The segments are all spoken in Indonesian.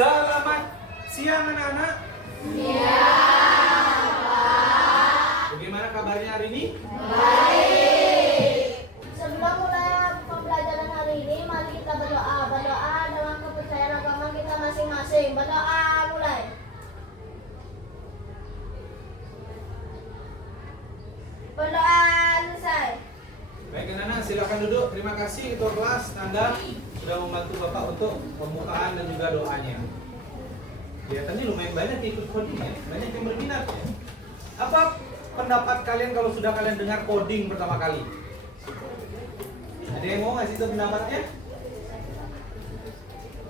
Selamat siang anak-anak. Siang, Pak. Bagaimana kabarnya hari ini? Baik. Sebelum mulai pembelajaran hari ini, mari kita berdoa. Berdoa dalam kepercayaan agama kita masing-masing. Berdoa mulai. Berdoa selesai. Baik anak-anak, silakan duduk. Terima kasih ketua kelas Nanda sudah membantu Bapak untuk pembukaan dan juga doanya. Kelihatannya lumayan banyak yang ikut coding ya, banyak yang berminat ya. Apa pendapat kalian kalau sudah kalian dengar coding pertama kali? Ada yang mau ngasih tahu pendapatnya?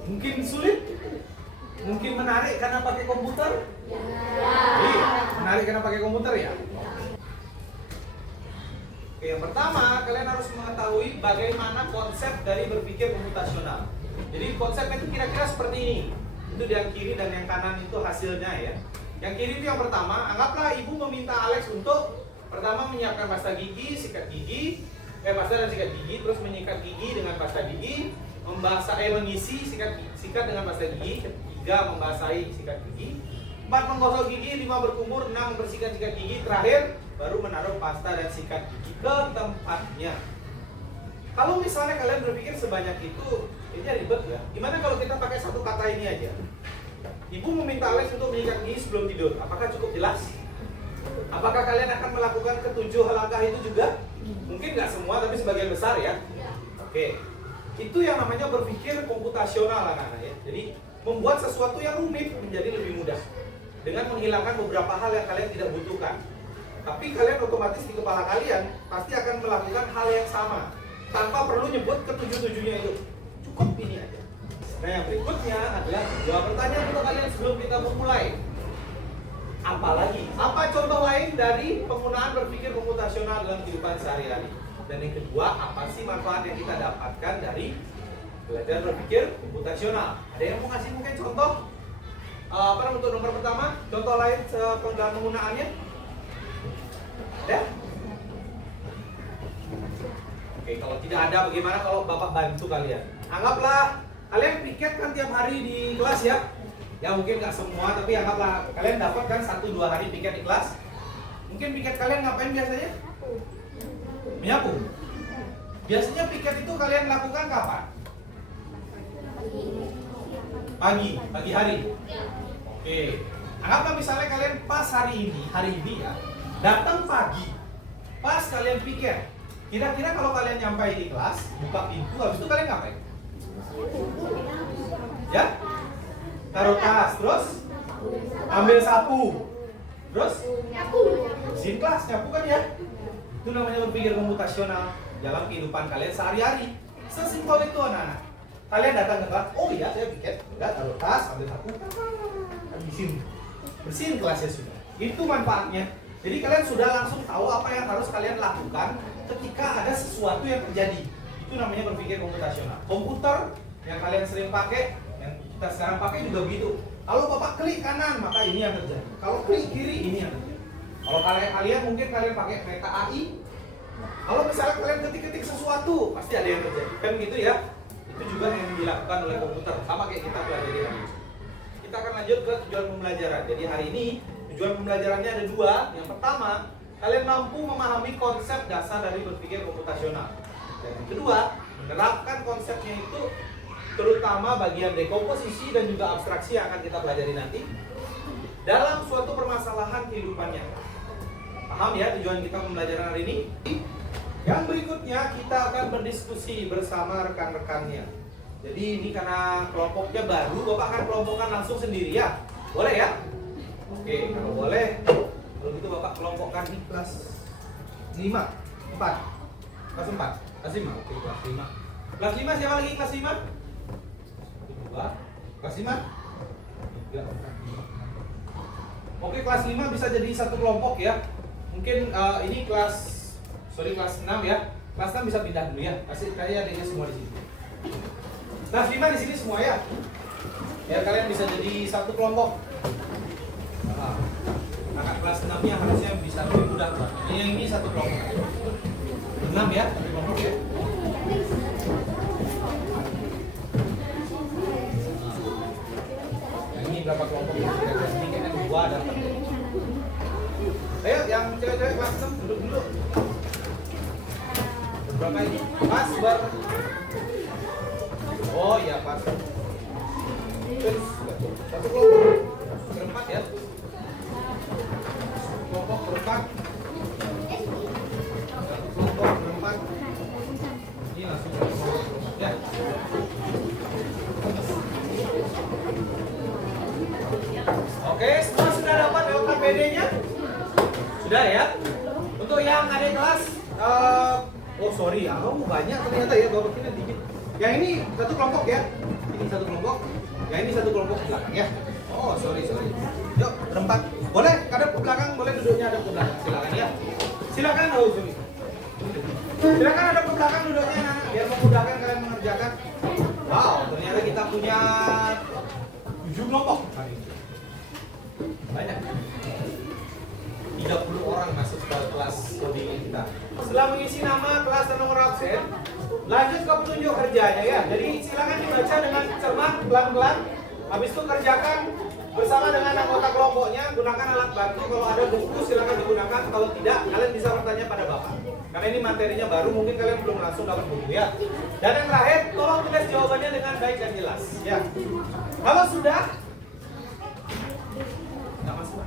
Mungkin sulit? Mungkin menarik karena pakai komputer? Iya, menarik karena pakai komputer ya? Oke, yang pertama, kalian harus mengetahui bagaimana konsep dari berpikir komputasional. Jadi konsepnya itu kira-kira seperti ini. Itu yang kiri dan yang kanan itu hasilnya ya. Yang kiri itu yang pertama, anggaplah ibu meminta Alex untuk pertama menyiapkan pasta gigi, sikat gigi, pasta dan sikat gigi, terus menyikat gigi dengan pasta gigi, mengisi sikat dengan pasta gigi, ketiga membasahi sikat gigi, 4 menggosok gigi, 5 berkumur, 6 membersihkan sikat gigi, terakhir baru menaruh pasta dan sikat gigi ke tempatnya. Kalau misalnya kalian berpikir sebanyak itu, ini ribet ya. Gimana kalau kita pakai satu kata ini aja? Ibu meminta Alex untuk menyikat gigi sebelum tidur. Apakah cukup jelas? Apakah kalian akan melakukan ketujuh langkah itu juga? Mungkin nggak semua, tapi sebagian besar ya. Oke, itu yang namanya berpikir komputasional anak-anak ya. Jadi membuat sesuatu yang rumit menjadi lebih mudah dengan menghilangkan beberapa hal yang kalian tidak butuhkan. Tapi kalian otomatis di kepala kalian pasti akan melakukan hal yang sama tanpa perlu nyebut ketujuh-tujuhnya itu. Cukup ini aja. Nah, yang berikutnya adalah jawab pertanyaan untuk kalian sebelum kita memulai. Apalagi? Apa contoh lain dari penggunaan berpikir komputasional dalam kehidupan sehari-hari? Dan yang kedua, apa sih manfaat yang kita dapatkan dari belajar berpikir komputasional? Ada yang mau kasih mungkin contoh? Untuk nomor pertama, contoh lain dalam penggunaannya? Ada? Oke, kalau tidak ada, bagaimana kalau Bapak bantu kalian? Anggaplah kalian piketkan tiap hari di kelas ya. Ya mungkin nggak semua, tapi anggaplah kalian dapat kan 1-2 hari piket di kelas. Mungkin piket kalian ngapain biasanya? Menyapu. Biasanya piket itu kalian lakukan kapan? Pagi hari. Oke. Anggaplah misalnya kalian pas hari ini ya, datang pagi. Pas kalian piket. Kira-kira kalau kalian nyampe di kelas, buka pintu, habis itu kalian ngapain? Ya? Taruh tas, terus ambil sapu, terus bersihin kelas, nyapu kan ya? Itu namanya berpikir komputasional dalam kehidupan kalian sehari-hari. Sesimpel itu anak-anak. Kalian datang ke kelas, oh iya saya piket, udah taruh tas, ambil sapu, bersihin kelasnya sudah. Itu manfaatnya. Jadi kalian sudah langsung tahu apa yang harus kalian lakukan ketika ada sesuatu yang terjadi. Itu namanya berpikir komputasional. Komputer yang kalian sering pakai, yang kita sekarang pakai juga begitu. Kalau Bapak klik kanan, maka ini yang terjadi. Kalau klik kiri, ini yang terjadi. Kalau kalian mungkin kalian pakai kereta AI. Kalau misalnya kalian ketik-ketik sesuatu, pasti ada yang terjadi. Kan gitu ya. Itu juga yang dilakukan oleh komputer. Sama kayak kita pelajari hari ini. Kita akan lanjut ke tujuan pembelajaran. Jadi hari ini tujuan pembelajarannya ada 2. Yang pertama, kalian mampu memahami konsep dasar dari berpikir komputasional. Dan yang kedua, menerapkan konsepnya itu terutama bagian dekomposisi dan juga abstraksi yang akan kita pelajari nanti dalam suatu permasalahan kehidupannya. Paham ya tujuan kita pembelajaran hari ini? Yang berikutnya kita akan berdiskusi bersama rekan-rekannya. Jadi ini karena kelompoknya baru, Bapak akan kelompokkan langsung sendiri ya? Boleh ya? Oke, kalau boleh, kalau gitu Bapak kelompokkan di kelas 5, 4, kelas 4, kelas 5, oke kelas 5. Kelas 5 siapa lagi kelas 5? 2, kelas 5? 3, 4, 5. Oke, kelas 5 bisa jadi satu kelompok ya. Mungkin ini kelas 6 ya. Kelas 6 bisa pindah dulu ya. Pasti kayaknya adanya semua di sini. Kelas 5 di sini semua ya. Ya kalian bisa jadi satu kelompok. Kakak kelas 6-nya harusnya bisa lebih mudah. Ini satu kelompok. 6 ya, satu kelompok ya. berapa kelompok kira-kira sedikit yang 2 dapat. Ayo yang cewek-cewek kelas 6 duduk dulu. Berapa ini? Pas oh iya pas. Terus satu kelompok berempat ya. Kelompok berempat. Satu kelompok berempat. Ini langsung ya. Oke, semua sudah dapat LKPD-nya? Sudah ya? Untuk yang adik kelas, oh sorry, banyak ternyata ya, bawa begini dikit. Yang ini satu kelompok ya? Ini satu kelompok, yang ini satu kelompok ke belakang ya? Oh sorry. Yuk, berempat. Boleh, kadang ke belakang, boleh duduknya ada ke belakang, silakan ya. Silakan, sorry. Silakan ada ke belakang duduknya, anak-anak. Biar mau ke belakang kalian mengerjakan. Wow, ternyata kita punya 7 kelompok hari ini. Banyak. 30 orang masuk ke kelas coding kita. Setelah mengisi nama, kelas dan nomor absen, lanjut ke petunjuk kerjanya ya. Jadi silakan dibaca dengan cermat, pelan-pelan. Habis itu kerjakan bersama dengan anggota kelompoknya. Gunakan alat bantu. Kalau ada buku silakan digunakan. Kalau tidak, kalian bisa bertanya pada Bapak. Karena ini materinya baru, mungkin kalian belum langsung dapat buku ya. Dan yang terakhir, tolong tulis jawabannya dengan baik dan jelas ya. Kalau sudah, nggak masuk.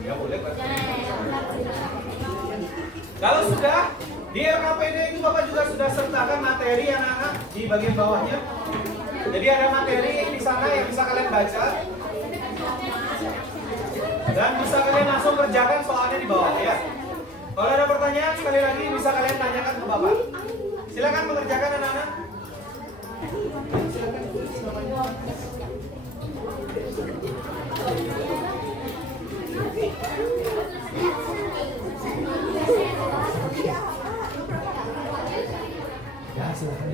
Ya boleh Pak. Kalau sudah di LKPD itu Bapak juga sudah sertakan materi anak-anak di bagian bawahnya. Jadi ada materi di sana yang bisa kalian baca dan bisa kalian langsung kerjakan soalnya di bawah ya. Kalau ada pertanyaan sekali lagi bisa kalian tanyakan ke Bapak. Silakan mengerjakan anak-anak. Silakan tulis namanya. Ya, silakan.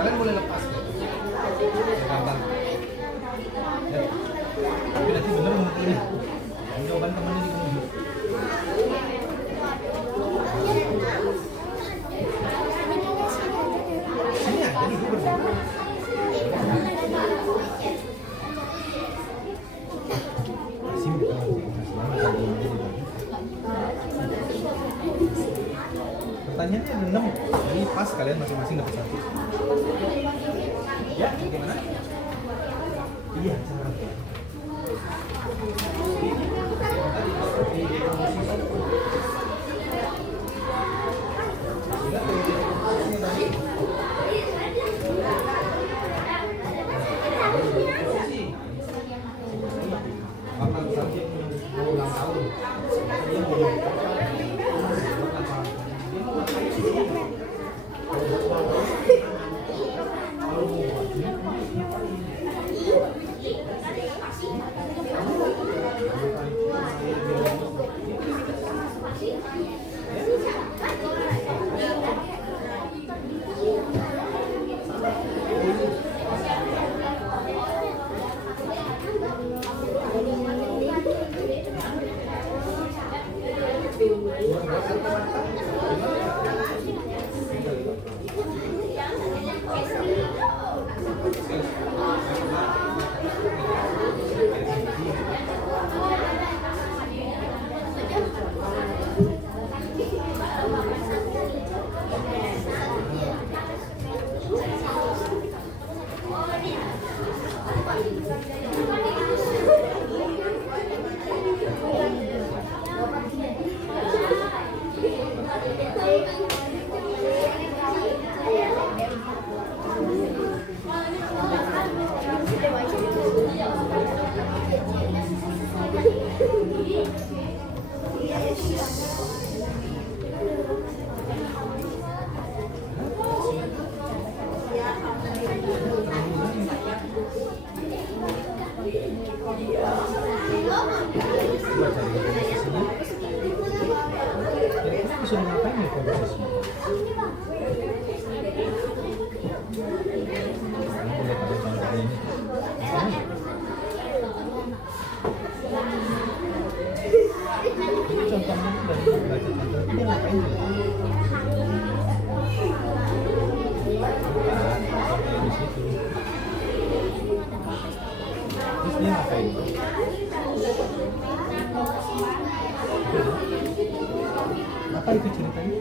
Kalian boleh lepas ya. Gampang. Ya. Tapi nanti bener mengumpulnya. Jawaban temannya di sini. Sini aja duduk berdua. Sini kita pertanyaannya ada 6. Jadi pas kalian masing-masing dapat 1. Ya, gimana? Iya, cara. Sudah ngapain nih komposisinya? Contohnya dari baca contoh ini ngapain nih? Di situ. Terus dia ngapain? Apa itu ceritanya?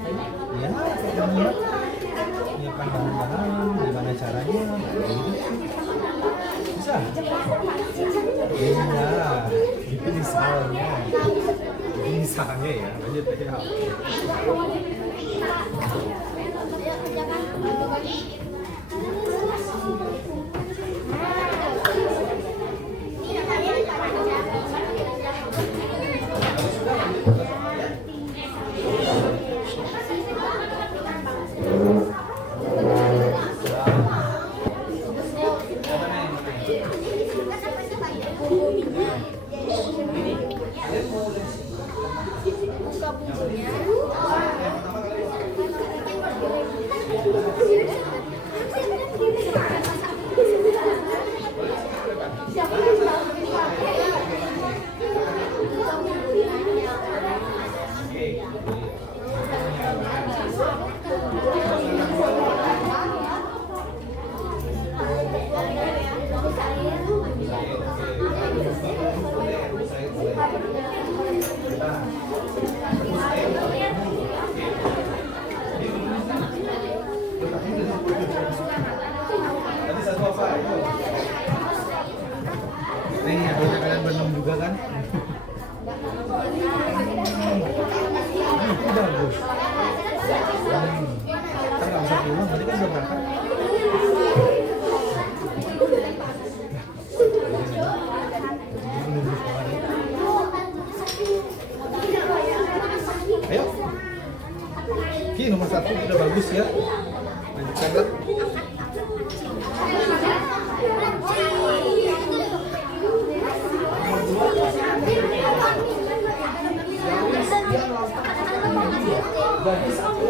Ya, pokoknya menyiapkan bahan-bahan, gimana caranya, gitu. Bisa? Iya, itu misalnya. Itu misalnya ya, lanjut ya. Tadi satu apa? Ini ada kalian berenang juga kan? Itu bagus. Kan nggak usah pulang, nanti kan udah berangkat. Ayo. Ki nomor 1 udah bagus ya. Lanjutkan lah. Bagi satu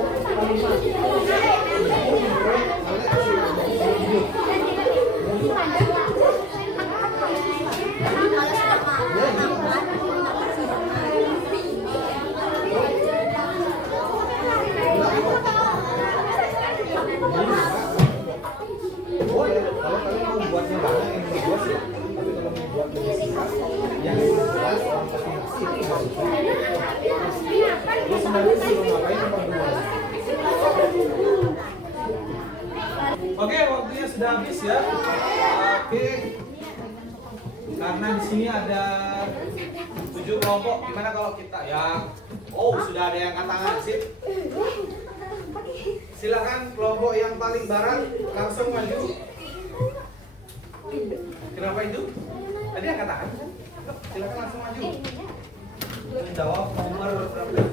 boleh kalau kalian mau buatnya banyak yang dibuat sih, tapi kalau mau buat lebih singkat yang jelas lu sebenarnya suruh ngapain nomor 2. Oke, waktunya sudah habis ya. Oke, karena di sini ada 7 kelompok. Gimana kalau kita yang sudah ada yang angkat tangan sih? Silakan kelompok yang paling barat langsung maju. Kenapa itu? Tadi angkat tangan kan? Silakan langsung maju. Jawab nomor berapa?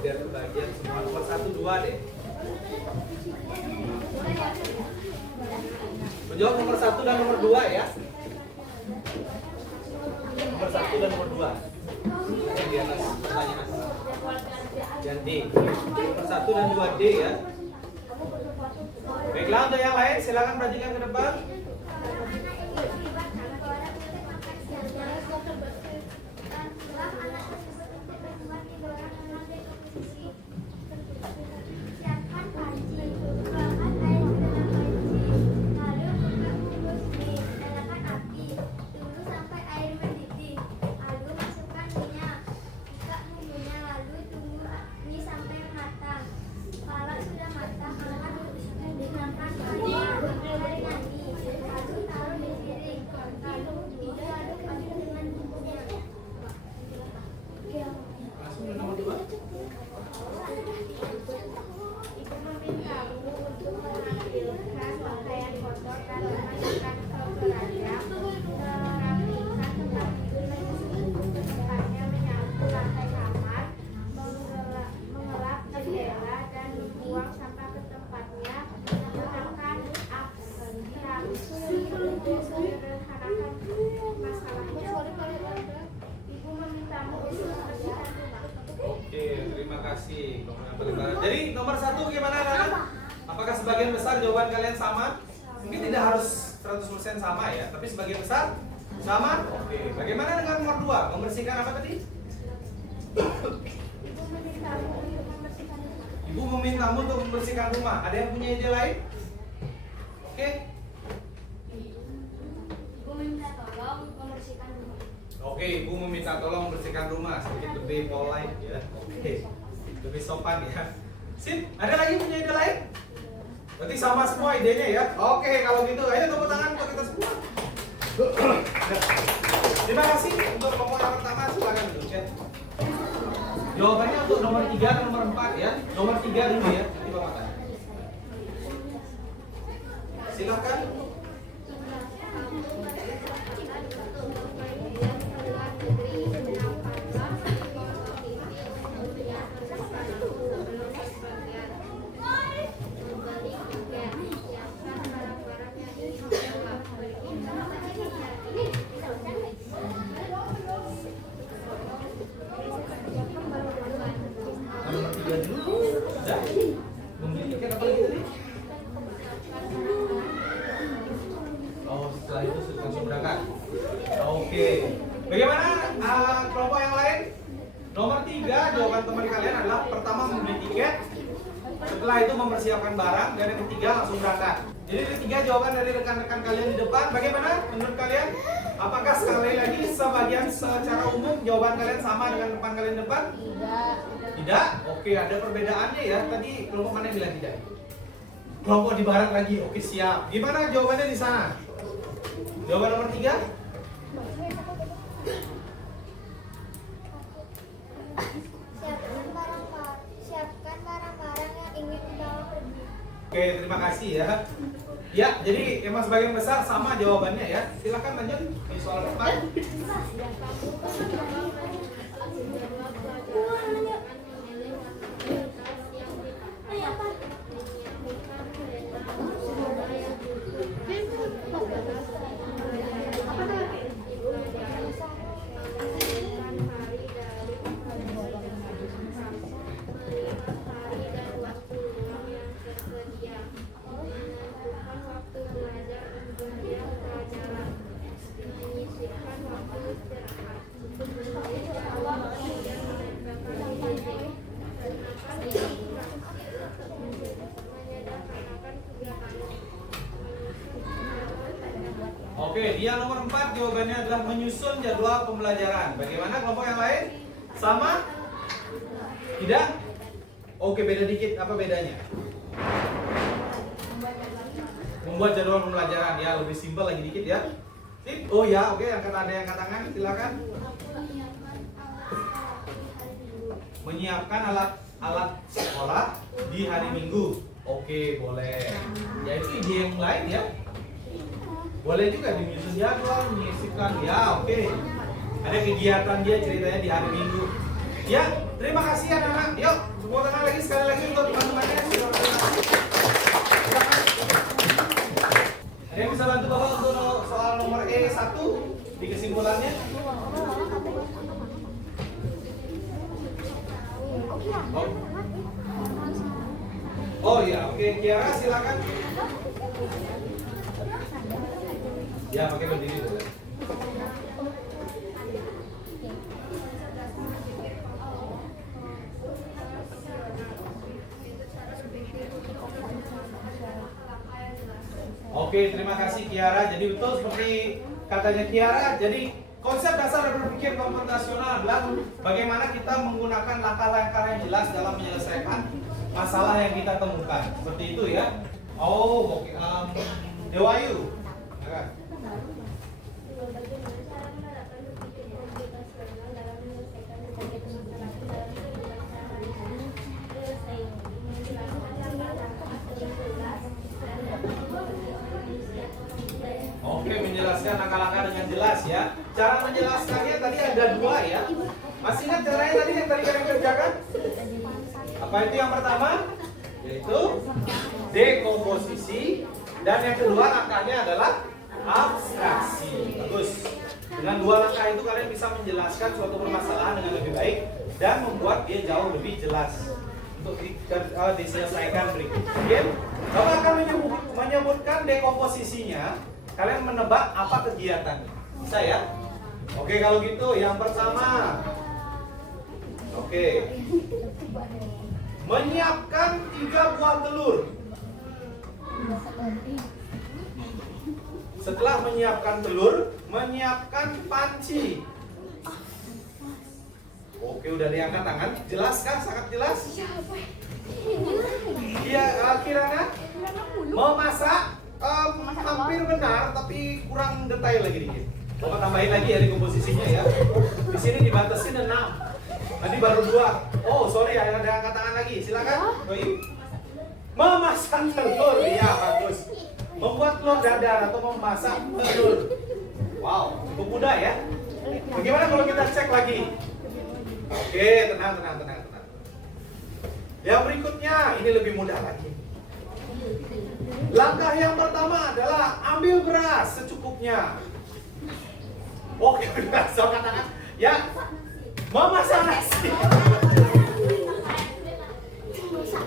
Biar kebagian semua. Nomor 1, 2 deh. Menjawab nomor 1 dan nomor 2 ya. Nomor 1 dan nomor 2. Yang di atas pertanyaan. Dan D. Nomor 1 dan 2 D ya. Baiklah, untuk yang lain silakan perhatikan ke depan. kasih. Jadi nomor 1 gimana anak-anak? Apakah sebagian besar jawaban kalian sama? Mungkin tidak harus 100% sama ya, tapi sebagian besar sama. Oke. Bagaimana dengan nomor 2? Membersihkan apa tadi? Ibu memintamu untuk membersihkan rumah. Ada yang punya ide lain? Oke. Ibu minta tolong membersihkan rumah. Oke, ibu meminta tolong membersihkan rumah. Sedikit lebih polite ya. Oke. Lebih sopan ya. Sip. Ada lagi punya ide lain? Berarti sama semua idenya ya. Oke, kalau gitu ayo tepuk tangan untuk kita semua. Terima kasih untuk kelompok yang pertama. Silakan duduk ya. Jawabannya untuk nomor 3 dan nomor 4 ya. Nomor 3 dulu ya. Nanti Bapak tanya. Silakan. Nomor 3 dulu. Sudah. Membeli tiket apa lagi tadi? Oh, setelah itu langsung berangkat. Oke. Bagaimana kelompok yang lain? Nomor 3 jawaban teman kalian adalah pertama membeli tiket, setelah itu mempersiapkan barang, dan yang ketiga langsung berangkat. Jadi ini 3 jawaban dari rekan-rekan kalian di depan. Bagaimana menurut kalian? Apakah sekali lagi sebagian secara umum jawaban kalian sama dengan teman kalian di depan? Tidak. Tidak? Oke, ada perbedaannya ya. Tadi kelompok mana yang bilang tidak? Kelompok di barat lagi. Oke, siap. Gimana jawabannya di sana? Jawaban nomor 3? Siapkan barang-barang yang ingin dibawa pergi. Oke, terima kasih ya. Ya, jadi emang sebagian besar sama jawabannya ya. Silakan lanjut di soal depan. Oke, dia nomor 4 jawabannya adalah menyusun jadwal pembelajaran. Bagaimana kelompok yang lain? Sama? Tidak? Oke, beda dikit. Apa bedanya? Membuat jadwal pembelajaran ya, lebih simpel lagi dikit ya. Sip? Oh ya, oke, ada yang angkat tangan, silakan. Menyiapkan alat sekolah di hari Minggu. Oke, boleh. Ya itu ide yang lain ya. Boleh juga menyusun jadwal, menyisipkan. Ya, oke. Ada kegiatan dia ceritanya di hari Minggu. Ya, terima kasih anak-anak. Yuk, tepuk tangan lagi sekali lagi untuk teman-temannya. Silakan. Ada yang bisa bantu Bapak untuk soal nomor E1 di kesimpulannya? Oh ya, oke. Kiara silakan. Ya, pakai berdiri dulu. Oke, terima kasih Kiara. Jadi betul seperti katanya Kiara, jadi konsep dasar berpikir konfrontasional adalah bagaimana kita menggunakan langkah-langkah yang jelas dalam menyelesaikan masalah yang kita temukan. Seperti itu ya. Oh, oke. Dewayu. Oke, menjelaskan langkah-langkah dengan jelas ya. Cara menjelaskannya tadi ada 2 ya. Masih ingat caranya tadi yang tadi kalian kerjakan? Apa itu yang pertama? Yaitu dekomposisi. Dan yang kedua langkahnya adalah abstraksi. Bagus. Dengan 2 langkah itu kalian bisa menjelaskan suatu permasalahan dengan lebih baik. dan membuat dia jauh lebih jelas untuk diselesaikan berikut. Oke, Bapak akan menyebutkan dekomposisinya. Kalian menebak apa kegiatannya. Bisa ya? Oke, kalau gitu yang pertama. Oke. Menyiapkan 3 buah telur. Setelah menyiapkan telur, menyiapkan panci. Oke, udah diangkat tangan. Jelas kan? Sangat jelas. Iya, Kirana memasak hampir benar, tapi kurang detail lagi dikit. Bapak tambahin lagi ya di komposisinya ya. Di sini dibatasin 6. Tadi baru 2. Oh, sorry, ada angkat tangan lagi. Silakan. Doi. Memasak telur. Iya, bagus. Membuat telur dadar atau memasak telur. Wow, cukup mudah ya. Bagaimana kalau kita cek lagi? Oke, tenang. Yang berikutnya, ini lebih mudah lagi. Langkah yang pertama adalah ambil beras secukupnya. Oke, udah, so katakan. Ya, memasak nasi.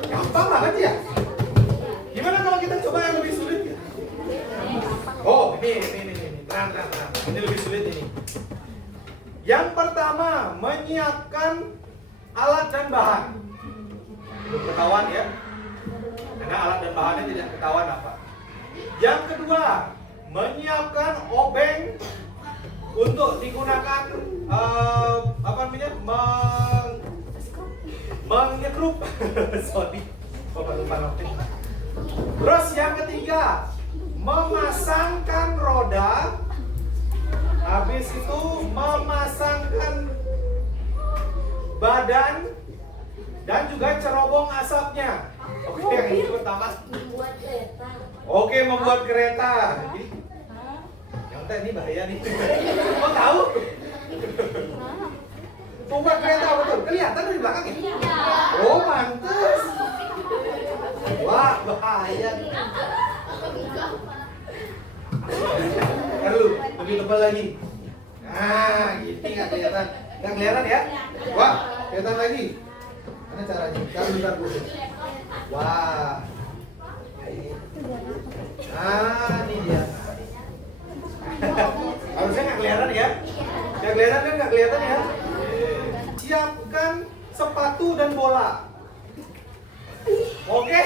Gampang banget ya. Gimana kalau kita coba yang lebih sulit ya? Oh, ini. Tenang. Ini lebih sulit ini. Yang pertama, menyiapkan alat dan bahan. Belum ketahuan ya. Karena alat dan bahannya tidak ketahuan apa. Yang kedua, menyiapkan obeng untuk digunakan mengekrup. Sorry, Bapak lupa notif. Terus yang ketiga, memasangkan roda. Habis itu memasangkan badan dan juga cerobong asapnya. Oke, yang ini pertama. Oke, membuat kereta. Yang ini bahaya nih. Kok tahu? Membuat kereta betul. Kelihatan dari belakang ya? Oh, mantus. Wah, bahaya. Lalu lebih tebal lagi. Nah, gini nggak kelihatan. Nggak kelihatan ya? Wah, kelihatan lagi. Mana caranya? Bentar dulu. Wah. Nah, ini dia. Harusnya nggak kelihatan ya? Nggak kelihatan kan? Nggak kelihatan ya? Siapkan sepatu dan bola. Oke?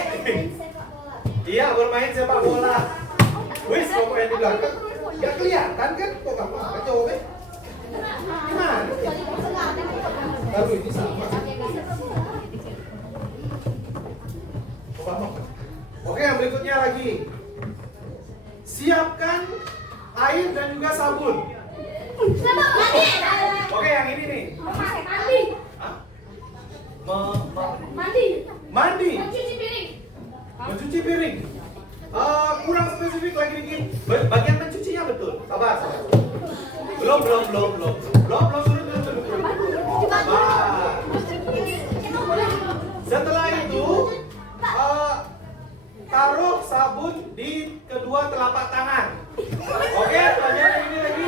Iya, bermain sepak bola. Wis, kok yang di belakang nggak kelihatan kan? Kok apa? Coba. Gimana? Baru ini sama. Oke, yang berikutnya lagi. Siapkan air dan juga sabun. Oke, yang ini nih. Hah? Mandi. Mencuci piring. Kurang spesifik lagi dikit. Bagian mencucinya betul. Sabar. Belum. Sabar. Setelah itu taruh sabun di kedua telapak tangan. Oke, pelajaran ini lagi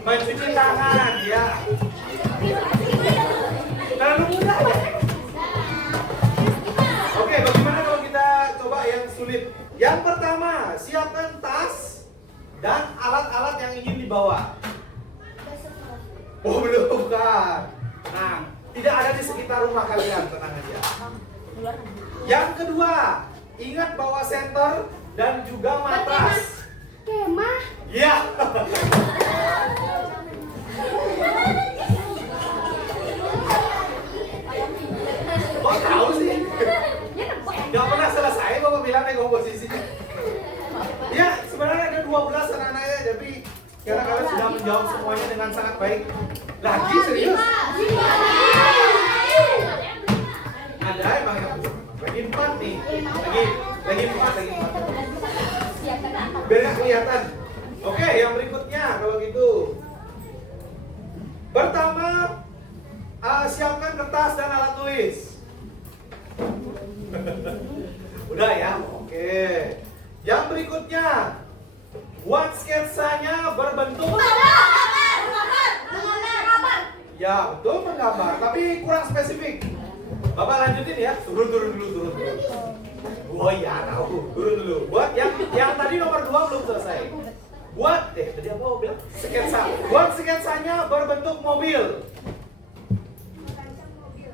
mencuci tangan ya. Terlalu mudah ya. Oke, bagaimana kalau kita coba yang sulit? Yang pertama, siapkan tas dan alat-alat yang ingin dibawa. Oh, belum, bukan. Nah, tidak ada di sekitar rumah kalian, tenang aja. Yang kedua, ingat bawa senter dan juga matras. Kemah. Iya. Kok tahu sih? Gak pernah selesai Bapak bilang komposisinya. Ya, sebenarnya ada 12 anak-anaknya, tapi karena kalian sudah menjawab semuanya dengan sangat baik. Lagi serius? Ada emang yang lagi 4 nih. Lagi 4. Biar nggak kelihatan. Oke, yang berikutnya kalau gitu. Pertama, siapkan kertas dan alat tulis. Udah ya? Oke. Yang berikutnya, buat sketsanya berbentuk. Ya, menggambar, tapi kurang spesifik. Bapak lanjutin ya, turun dulu. Oh iya, tahu. Turun dulu. Buat yang tadi nomor 2 belum selesai. Buat tadi apa mau bilang? Sketsa. Buat sketsanya berbentuk mobil.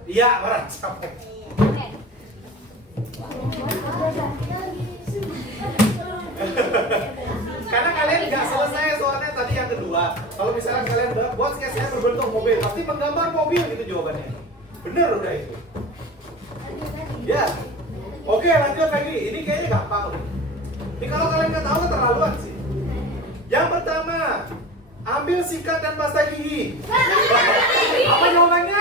Iya, merancang. Karena kalian nggak selesai soalnya tadi yang kedua. Kalau misalnya kalian buat sketsanya berbentuk mobil, pasti menggambar mobil gitu jawabannya. Bener udah itu. Ya. Oke, lanjut lagi. Ini kayaknya gampang nih. Ini kalau kalian nggak tahu keterlaluan sih. Yang pertama, ambil sikat dan pasta gigi. Apa jawabannya?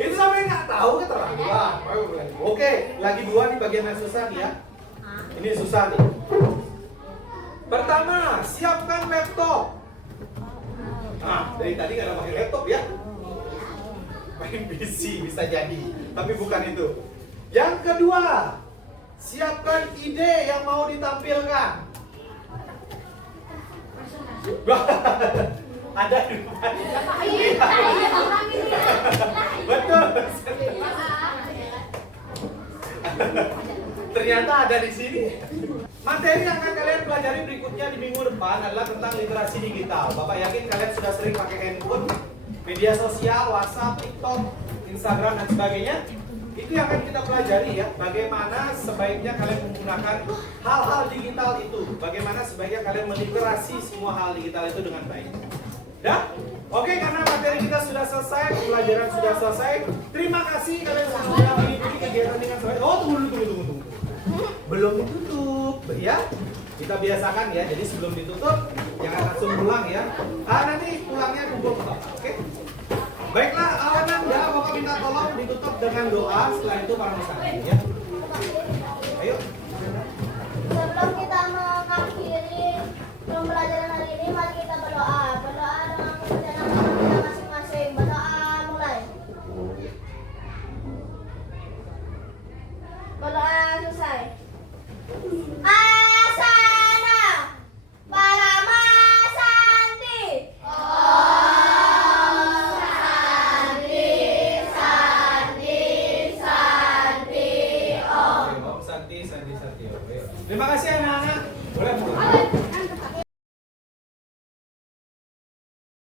Itu sampai nggak tahu keterlaluan. Oke, lagi 2 nih bagian yang susah nih ya. Ini susah nih. Pertama, siapkan laptop. Nah, dari tadi nggak ada pakai laptop ya. Main PC bisa jadi, tapi bukan itu. Yang kedua, siapkan ide yang mau ditampilkan. Ada di depan. Betul. Ternyata ada di sini. Materi yang akan kalian pelajari berikutnya di minggu depan adalah tentang literasi digital. Bapak yakin kalian sudah sering pakai handphone, media sosial, WhatsApp, TikTok, Instagram dan sebagainya. Itu yang akan kita pelajari ya, bagaimana sebaiknya kalian menggunakan hal-hal digital itu. Bagaimana sebaiknya kalian meliterasi semua hal digital itu dengan baik. Ya? Oke, karena materi kita sudah selesai, pembelajaran sudah selesai. Terima kasih kalian sudah mengikuti kegiatan dengan baik. Oh, tunggu. Belum ditutup, ya. Kita biasakan ya, jadi sebelum ditutup jangan langsung pulang ya. Nanti pulangnya kumpul Bapak, oke? Baiklah, Ananda, Bapak minta tolong ditutup dengan doa. Setelah itu para musafir ya. Ayo. Sebelum kita mengakhiri pembelajaran hari ini, mari kita berdoa.